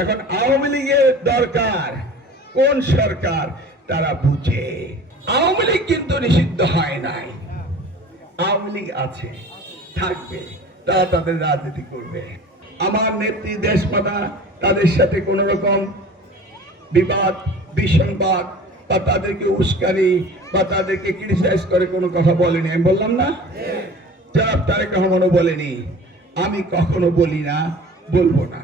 এখন আওয়ামী লীগের দরকার কোন সরকার তারা বুঝে। আওয়ামী লীগ কিন্তু নিষিদ্ধ হয় নাই, আওয়ামী লীগ আছে, থাকবে, তারা তাদের রাজনীতি করবে। আমার নেত্রী দেশমাতা তাদের সাথে কোন রকম বিবাদ বিসংবাদ বা তাদেরকে উস্কানি বা তাদেরকে ক্রিটিসাইজ করে কোনো কথা বলেনি। আমি বললাম না, জনাব তারেক রহমানও বলেনি, আমি কখনো বলি না, বলবো না।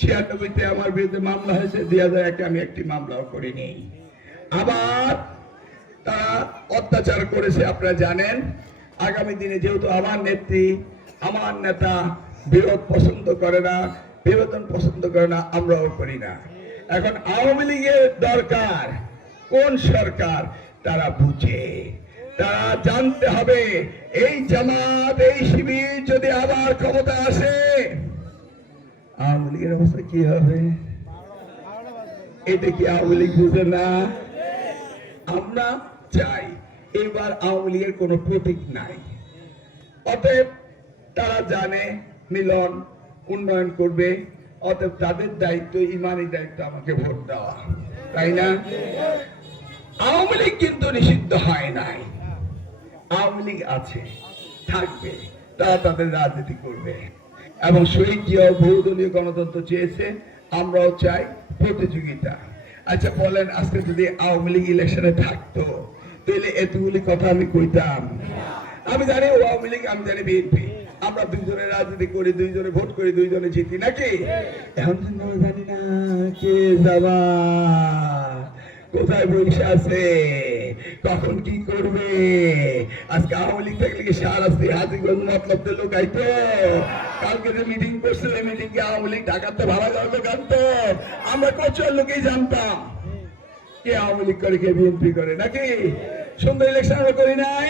96-তে আমার বিরুদ্ধে মামলা হয়েছে, 2001-এ আমি একটি মামলাও করিনি। আবার তারা অত্যাচার করেছে, আপনারা জানেন। আগামী দিনে যেহেতু আমার নেত্রী আমার নেতা বিরোধ পছন্দ করে না, বিভাজন পছন্দ করে না, আমরাও করি না। এখন আওয়ামী লীগের দরকার কোন সরকার তারা বুঝে। তারা জানতে হবে এই জামাত এই শিবির যদি আবার ক্ষমতা আসে আওয়ামী লীগের অবস্থা কি হবে। এটা কি আওয়ামী লীগ বুঝে না? আমরা চাই এবার আওয়ামী লীগের কোন প্রতীক নাই। অতএব তারা জানে মিলন উন্নয়ন করবে, অতএব তাদের দায়িত্ব, ইমানি দায়িত্ব আমাকে ভোট দেওয়া, তাই না? আওয়ামী লীগ কিন্তু নিষিদ্ধ হয় নাই, আওয়ামী লীগ আছে, থাকবে, তারা তাদের রাজনীতি করবে। এবং শহীদ জিয়াও বহুদলীয় গণতন্ত্র চেয়েছে, আমরাও চাই প্রতিযোগিতা। আচ্ছা বলেন, আজকে যদি আওয়ামী লীগ ইলেকশনে থাকতো তাহলে এতগুলি কথা আমি কইতাম? আমি জানি আওয়ামী লীগ, আমি জানি বিএনপি, আমরা দুইজনে রাজনীতি করি, দুইজনে ভোট করি, দুইজনে জিতি, নাকি? এখন কিন্তু আমি জানি না কে যাবা, কোথায় বসে আছে, কখন কি করবে। আজকে আওয়ামী লীগ থাকলে কি সারাস্তি হাজিগঞ্জ মতলব লোক আইতো? কালকে যে মিটিং করছিল মিটিং কে আওয়ামী লীগ ঢাকাতে ভাড়া যাওয়া লোক আনতো? আমরা কচুয়ার লোকেই জানতাম কে আওয়ামী লীগ করে কে বিএনপি করে, নাকি? সুন্দর ইলেকশন আমরা করি নাই,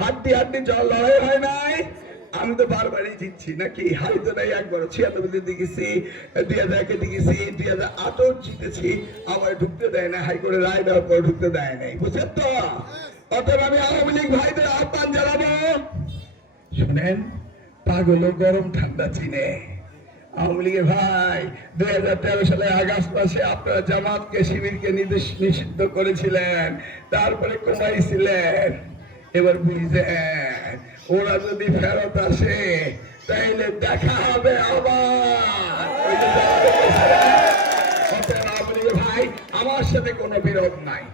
হাড্ডি হাড্ডি জল লড়াই হয় নাই। আমি তো বারবারই জিতছি, নাকি? হাই তো নাই একবার। 96-তে দেখেছি, 2001-এ দেখেছি, 2008-ও জিতেছি, আবার ঢুকতে দেয় না, হাইকোর্টে রায় দেওয়ার পর ঢুকতে দেয় নাই, বুঝছেন তো? অতএব আমি আওয়ামী লীগ ভাইদের আহ্বান জানাবো, শুনেন, পাগল গরম ঠান্ডা চিনে। আওয়ামী লীগের ভাই 2013 সালে আগস্ট মাসে আপনারা জামাতকে শিবিরকে নিষিদ্ধ করেছিলেন, তারপরে কমাইছিলেন। এবার বুঝলেন ওরা যদি ফেরত আসে তাইলে দেখা হবে আবার। ভাই আমার সাথে কোনো বিরোধ নাই,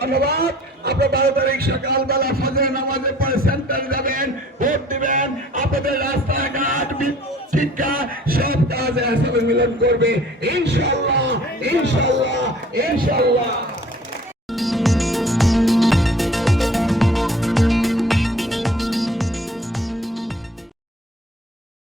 ধন্যবাদ। আপনার 12 তারিখ সকালবেলা ফজরের নামাজের পরে সেন্টারে যাবেন, ভোট দিবেন। আপনাদের রাস্তাঘাট শিক্ষা সব কাজে মিলন করবে ইনশাল্লাহ, ইনশাল্লাহ, ইনশাল্লাহ।